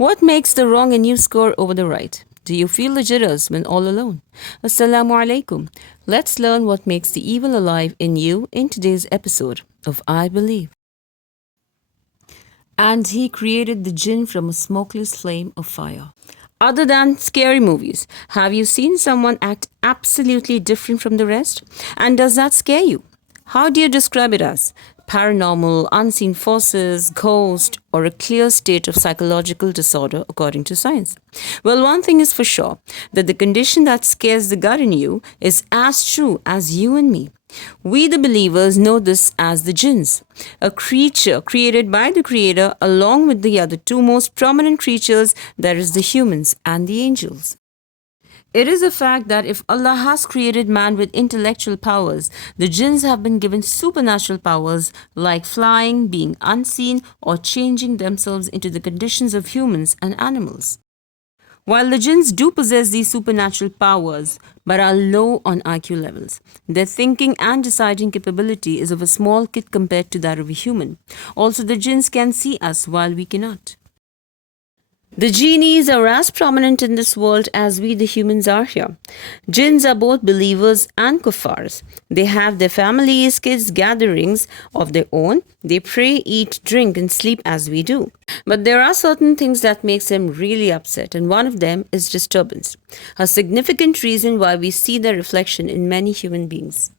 What makes the wrong in you score over the right? Do you feel the jitters when all alone? Assalamu alaikum. Let's learn what makes the evil alive in you in today's episode of I Believe. And he created the jinn from a smokeless flame of fire. Other than scary movies, have you seen someone act absolutely different from the rest? And does that scare you? How do you describe it as? Paranormal, unseen forces, ghost, or a clear state of psychological disorder according to science? Well, one thing is for sure, that the condition that scares the God in you is as true as you and me. We, the believers, know this as the jinns, a creature created by the Creator along with the other two most prominent creatures, that is, the humans and the angels. It is a fact that if Allah has created man with intellectual powers, the jinns have been given supernatural powers like flying, being unseen, or changing themselves into the conditions of humans and animals. While the jinns do possess these supernatural powers, but are low on IQ levels, their thinking and deciding capability is of a small kid compared to that of a human. Also, the jinns can see us while we cannot. The genies are as prominent in this world as we the humans are here. Jinns are both believers and kuffars. They have their families, kids, gatherings of their own. They pray, eat, drink, and sleep as we do. But there are certain things that makes them really upset, and one of them is disturbance, a significant reason why we see their reflection in many human beings.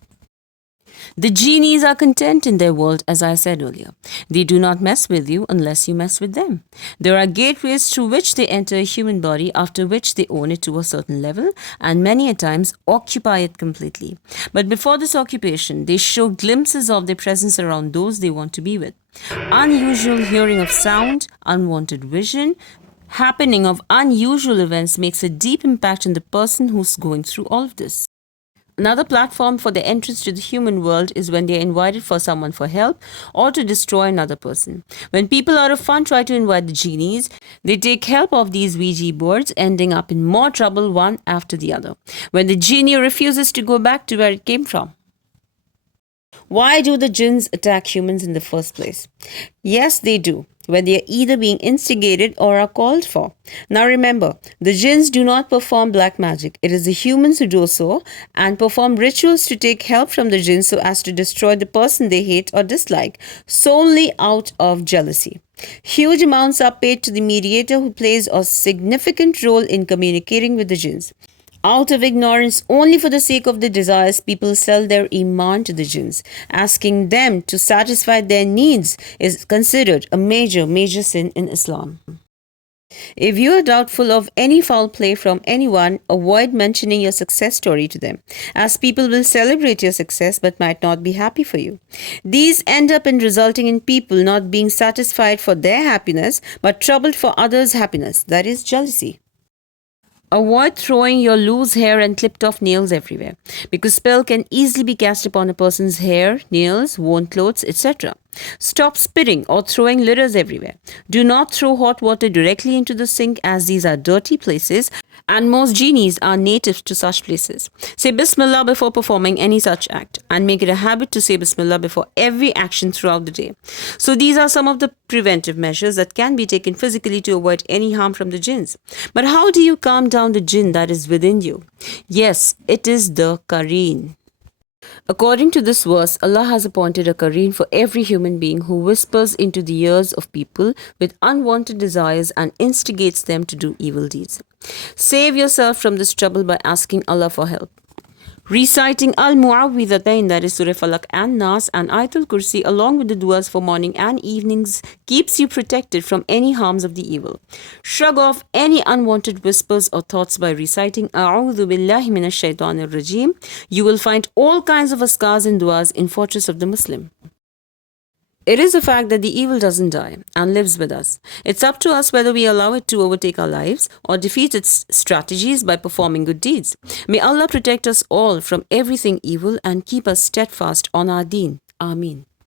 The genies are content in their world, as I said earlier. They do not mess with you unless you mess with them. There are gateways through which they enter a human body, after which they own it to a certain level and many a times occupy it completely. But before this occupation, they show glimpses of their presence around those they want to be with. Unusual hearing of sound, unwanted vision, happening of unusual events makes a deep impact on the person who's going through all of this. Another platform for the entrance to the human world is when they are invited for someone for help or to destroy another person. When people out of fun try to invite the genies, they take help of these Ouija boards, ending up in more trouble one after the other. When the genie refuses to go back to where it came from. Why do the jinns attack humans in the first place? Yes, they do, when they are either being instigated or are called for. Now remember, the jinns do not perform black magic. It is the humans who do so and perform rituals to take help from the jinns so as to destroy the person they hate or dislike, solely out of jealousy. Huge amounts are paid to the mediator who plays a significant role in communicating with the jinns. Out of ignorance, only for the sake of the desires, people sell their iman to the jinns. Asking them to satisfy their needs is considered a major sin in Islam. If you are doubtful of any foul play from anyone, avoid mentioning your success story to them, as people will celebrate your success but might not be happy for you. These end up in resulting in people not being satisfied for their happiness but troubled for others' happiness, that is jealousy. Avoid throwing your loose hair and clipped off nails everywhere, because spell can easily be cast upon a person's hair, nails, worn clothes, etc. Stop spitting or throwing litters everywhere. Do not throw hot water directly into the sink, as these are dirty places and most genies are native to such places. Say Bismillah before performing any such act, and make it a habit to say Bismillah before every action throughout the day. So these are some of the preventive measures that can be taken physically to avoid any harm from the jinns. But how do you calm down the jinn that is within you? Yes, it is the Qareen. According to this verse, Allah has appointed a Qareen for every human being who whispers into the ears of people with unwanted desires and instigates them to do evil deeds. Save yourself from this trouble by asking Allah for help. Reciting Al-Mu'awwidhatayn, that is Surah Falaq and Nas, and Ayatul Kursi along with the duas for morning and evenings keeps you protected from any harms of the evil. Shrug off any unwanted whispers or thoughts by reciting A'udhu Billahi Minash Shaitanir Rajim. You will find all kinds of askars and duas in Fortress of the Muslim. It is a fact that the evil doesn't die and lives with us. It's up to us whether we allow it to overtake our lives or defeat its strategies by performing good deeds. May Allah protect us all from everything evil and keep us steadfast on our deen. Ameen.